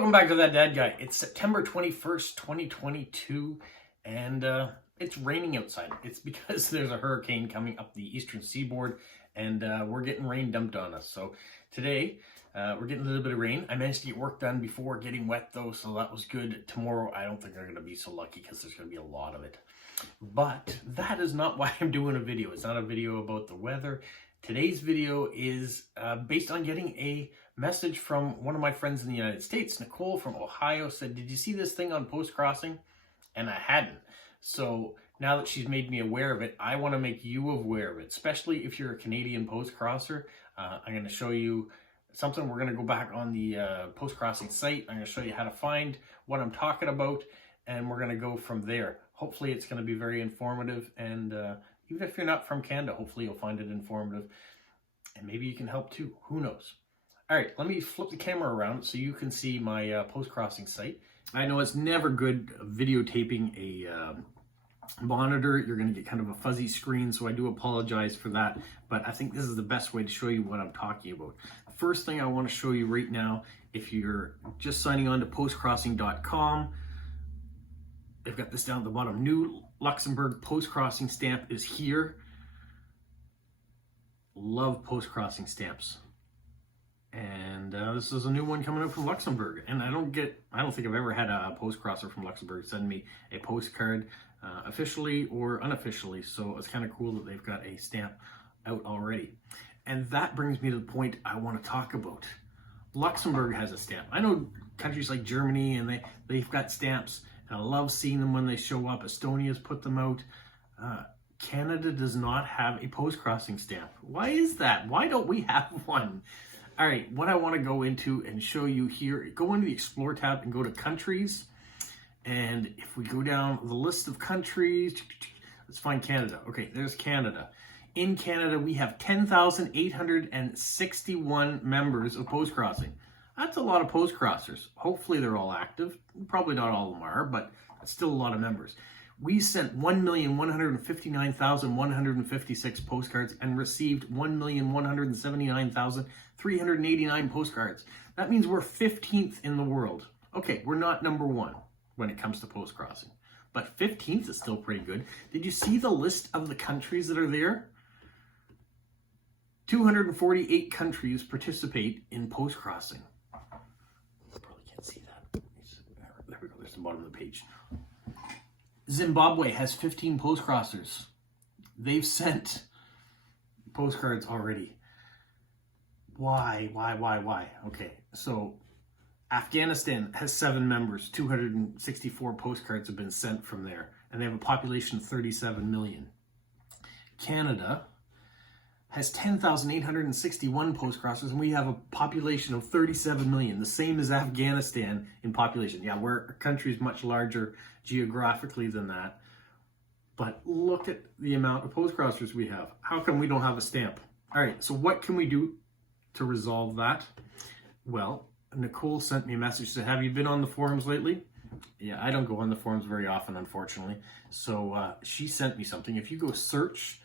Welcome back to That Dad Guy. It's September 21st, 2022, and it's raining outside. It's because there's a hurricane coming up the eastern seaboard, and we're getting rain dumped on us. So today, we're getting a little bit of rain. I managed to get work done before getting wet, though, so that was good. Tomorrow, I don't think I'm going to be so lucky because there's going to be a lot of it. But that is not why I'm doing a video. It's not a video about the weather. Today's video is based on getting a message from one of my friends in the United States. Nicole from Ohio said, "Did you see this thing on Postcrossing?" And I hadn't. So now that she's made me aware of it, I want to make you aware of it, especially if you're a Canadian postcrosser. I'm going to show you something. We're going to go back on the Postcrossing site. I'm going to show you how to find what I'm talking about, and we're going to go from there. Hopefully it's going to be very informative, and even if you're not from Canada, hopefully you'll find it informative, and maybe you can help too. Who knows? All right, let me flip the camera around so you can see my Postcrossing site. I know it's never good videotaping a monitor. You're going to get kind of a fuzzy screen, so I do apologize for that, but I think this is the best way to show you what I'm talking about. The first thing I want to show you right now, if you're just signing on to postcrossing.com, they've got this down at the bottom. New Luxembourg Postcrossing stamp is here. Love Postcrossing stamps. And this is a new one coming out from Luxembourg. And I don't think I've ever had a postcrosser from Luxembourg send me a postcard officially or unofficially. So it's kind of cool that they've got a stamp out already. And that brings me to the point I want to talk about. Luxembourg has a stamp. I know countries like Germany, and they've got stamps. And I love seeing them when they show up. Estonia's put them out. Canada does not have a postcrossing stamp. Why is that? Why don't we have one? All right, what I want to go into and show you here, go into the Explore tab and go to Countries. And if we go down the list of countries, let's find Canada. Okay, there's Canada. In Canada, we have 10,861 members of postcrossing. That's a lot of postcrossers. Hopefully they're all active. Probably not all of them are, but that's still a lot of members. We sent 1,159,156 postcards and received 1,179,389 postcards. That means we're 15th in the world. Okay, we're not number one when it comes to postcrossing, but 15th is still pretty good. Did you see the list of the countries that are there? 248 countries participate in postcrossing. Probably can't see that. There we go, there's the bottom of the page. Zimbabwe has 15 postcrossers. They've sent postcards already. Why? Okay, so Afghanistan has 7 members. 264 postcards have been sent from there, and they have a population of 37 million. Canada has 10,861 postcrossers, and we have a population of 37 million, the same as Afghanistan in population. Yeah, our country's much larger geographically than that, but look at the amount of postcrossers we have. How come we don't have a stamp? All right, so what can we do to resolve that? Well, Nicole sent me a message, said, "Have you been on the forums lately?" Yeah, I don't go on the forums very often, unfortunately. So she sent me something. If you go search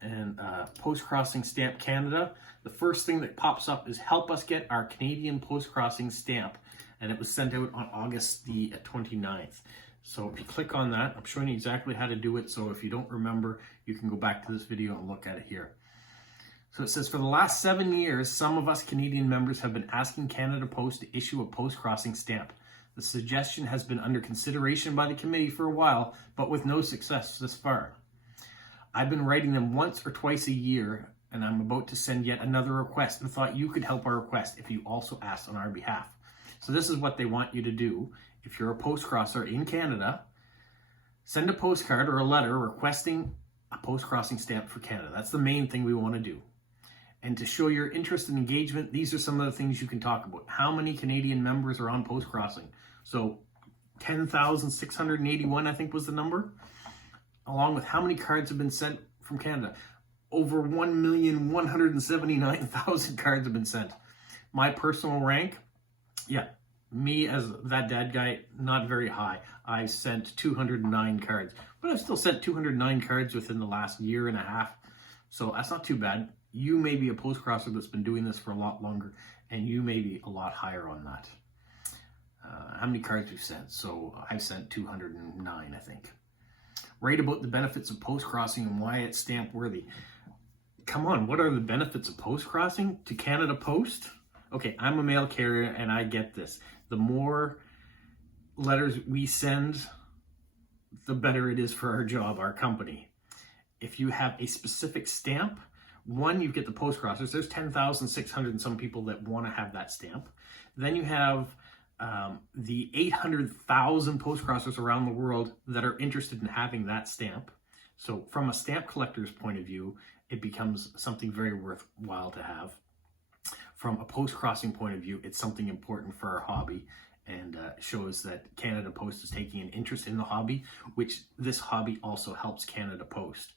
and Postcrossing Stamp Canada, the first thing that pops up is help us get our Canadian Postcrossing stamp, and it was sent out on August the 29th. So if you click on that, I'm showing you exactly how to do it, so if you don't remember, you can go back to this video and look at it here. So it says, for the last 7 years, some of us Canadian members have been asking Canada Post to issue a postcrossing stamp. The suggestion has been under consideration by the committee for a while, but with no success thus far. I've been writing them once or twice a year, and I'm about to send yet another request and thought you could help our request if you also asked on our behalf. So this is what they want you to do. If you're a postcrosser in Canada, send a postcard or a letter requesting a postcrossing stamp for Canada. That's the main thing we want to do. And to show your interest and engagement, these are some of the things you can talk about. How many Canadian members are on postcrossing? So 10,681, I think was the number. Along with how many cards have been sent from Canada. Over 1,179,000 cards have been sent. My personal rank, yeah, me as that dad guy, not very high. I sent 209 cards, but I've still sent 209 cards within the last year and a half. So that's not too bad. You may be a postcrosser that's been doing this for a lot longer, and you may be a lot higher on that. how many cards we've sent. So I've sent 209, I think. Write about the benefits of post-crossing and why it's stamp worthy. Come on, what are the benefits of post-crossing to Canada Post? Okay, I'm a mail carrier and I get this. The more letters we send, the better it is for our job, our company. If you have a specific stamp, one, you get the post-crossers. There's 10,600 and some people that want to have that stamp. Then you have the 800,000 post-crossers around the world that are interested in having that stamp. So from a stamp collector's point of view, it becomes something very worthwhile to have. From a post-crossing point of view, it's something important for our hobby, and shows that Canada Post is taking an interest in the hobby, which this hobby also helps Canada Post.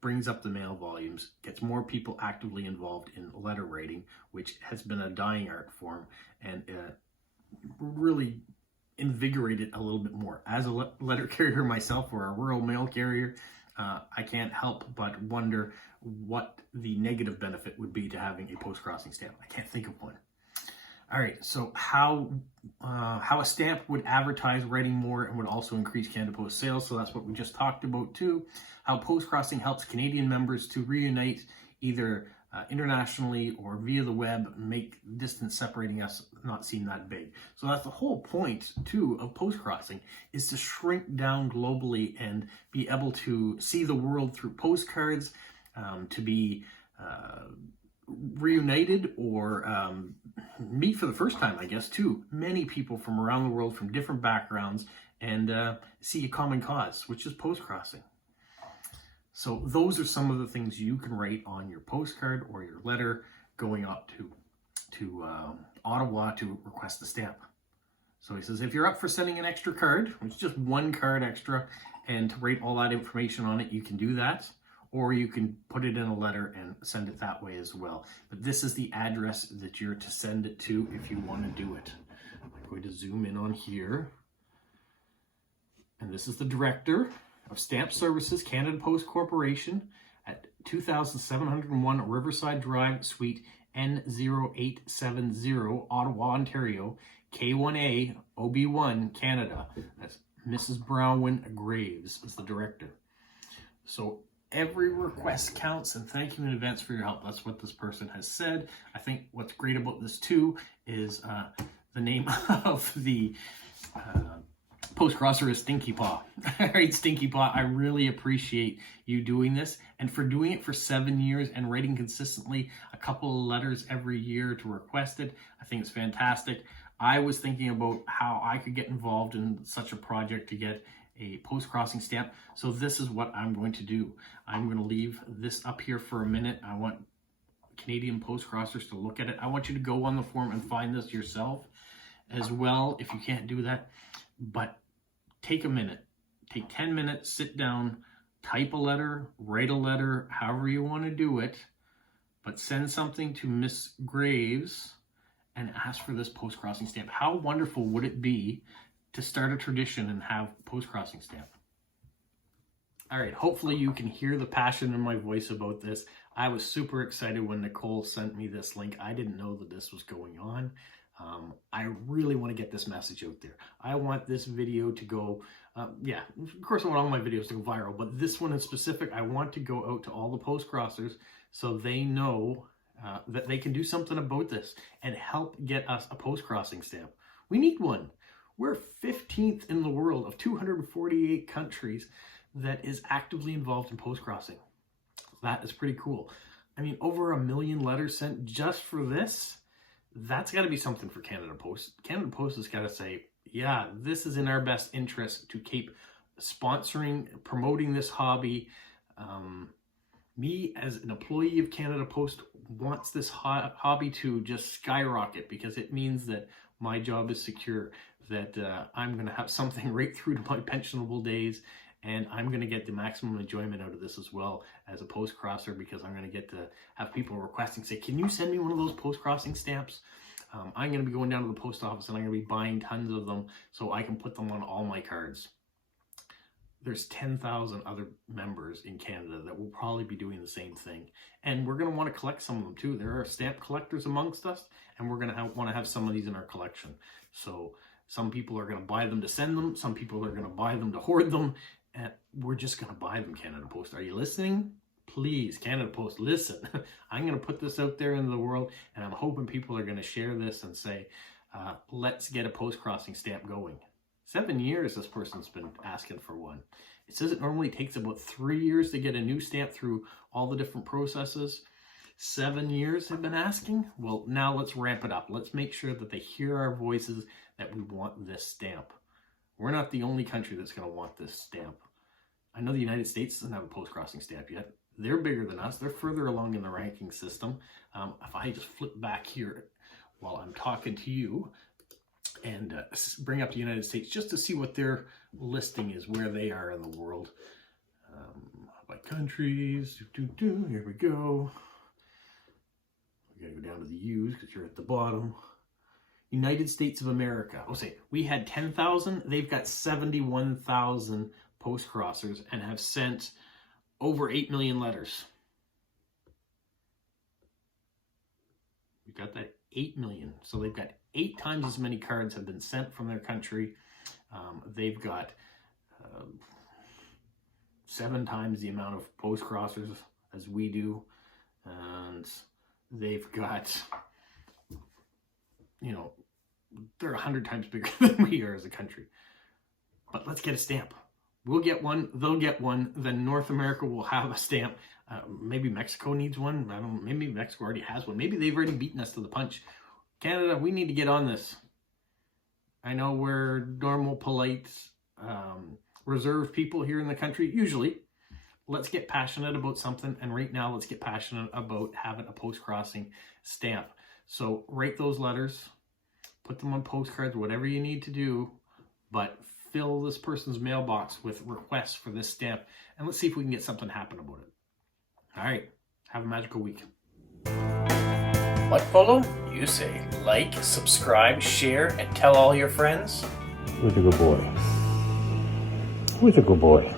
Brings up the mail volumes, gets more people actively involved in letter writing, which has been a dying art form, and really invigorated a little bit more. As a letter carrier myself, or a rural mail carrier, I can't help but wonder what the negative benefit would be to having a post-crossing stamp. I can't think of one. All right, so how a stamp would advertise writing more and would also increase Canada Post sales. So that's what we just talked about too. How post-crossing helps Canadian members to reunite either internationally or via the web, make distance separating us not seem that big. So that's the whole point too of post-crossing, is to shrink down globally and be able to see the world through postcards, to be reunited or meet for the first time, I guess, too. Many people from around the world, from different backgrounds, and see a common cause, which is post-crossing. So those are some of the things you can write on your postcard or your letter going up to Ottawa to request the stamp. So he says, if you're up for sending an extra card, which is just one card extra, and to write all that information on it, you can do that. Or you can put it in a letter and send it that way as well. But this is the address that you're to send it to if you want to do it. I'm going to zoom in on here. And this is the director of Stamp Services, Canada Post Corporation, at 2701 Riverside Drive, Suite N0870, Ottawa, Ontario, K1A, OB1, Canada. That's Mrs. Brownwin Graves is the director. So every request counts, and thank you in advance for your help. That's what this person has said. I think what's great about this too is the name of the post-crosser is Stinky Paw. All right, Stinky Paw, I really appreciate you doing this, and for doing it for 7 years and writing consistently a couple of letters every year to request it. I think it's fantastic. I was thinking about how I could get involved in such a project to get a post-crossing stamp. So this is what I'm going to do. I'm going to leave this up here for a minute. I want Canadian Postcrossers to look at it. I want you to go on the form and find this yourself as well if you can't do that. But take a minute, take 10 minutes, sit down, type a letter, write a letter, however you want to do it, but send something to Miss Graves and ask for this post-crossing stamp. How wonderful would it be to start a tradition and have post-crossing stamp? All right, hopefully you can hear the passion in my voice about this. I was super excited when Nicole sent me this link. I didn't know that this was going on. I really want to get this message out there. I want this video to go, yeah, of course I want all my videos to go viral, but this one in specific, I want to go out to all the post-crossers so they know that they can do something about this and help get us a post-crossing stamp. We need one. We're 15th in the world of 248 countries that is actively involved in post-crossing. That is pretty cool. I mean, over 1 million letters sent just for this. That's got to be something for Canada Post. Canada Post has got to say, yeah, this is in our best interest to keep sponsoring, promoting this hobby. Me as an employee of Canada Post wants this hobby to just skyrocket, because it means that my job is secure, that I'm going to have something right through to my pensionable days, and I'm going to get the maximum enjoyment out of this as well as a post-crosser, because I'm going to get to have people requesting, say, can you send me one of those post-crossing stamps? I'm going to be going down to the post office and I'm going to be buying tons of them so I can put them on all my cards. There's 10,000 other members in Canada that will probably be doing the same thing. And we're going to want to collect some of them too. There are stamp collectors amongst us, and we're going to want to have some of these in our collection. So Some people are going to buy them to send them. Some people are going to buy them to hoard them. And we're just going to buy them, Canada Post. Are you listening? Please, Canada Post, listen. I'm going to put this out there into the world, and I'm hoping people are going to share this and say, let's get a post-crossing stamp going. 7 years this person's been asking for one. It says it normally takes about 3 years to get a new stamp through all the different processes. 7 years they've been asking. Well, now let's ramp it up. Let's make sure that they hear our voices, that we want this stamp. We're not the only country that's going to want this stamp. I know the United States doesn't have a post-crossing stamp yet. They're bigger than us. They're further along in the ranking system. If I just flip back here while I'm talking to you and bring up the United States just to see what their listing is, where they are in the world. By countries, here we go. We gotta go down to the U's because you're at the bottom. United States of America. Oh, say we had 10,000. They've got 71,000 post-crossers and have sent over 8 million letters. We got that 8 million. So they've got 8 times as many cards have been sent from their country. They've got 7 times the amount of post-crossers as we do. And they've got, you know, they're 100 times bigger than we are as a country. But let's get a stamp. We'll get one, they'll get one, then North America will have a stamp. Maybe Mexico needs one. I don't know, maybe Mexico already has one. Maybe they've already beaten us to the punch. Canada, we need to get on this. I know we're normal, polite, reserved people here in the country, usually. Let's get passionate about something, and right now let's get passionate about having a post-crossing stamp. So write those letters, put them on postcards, whatever you need to do, but fill this person's mailbox with requests for this stamp, and let's see if we can get something happen about it. All right, have a magical week. What, Polo? You say like, subscribe, share, and tell all your friends? Who's a good boy? Who's a good boy?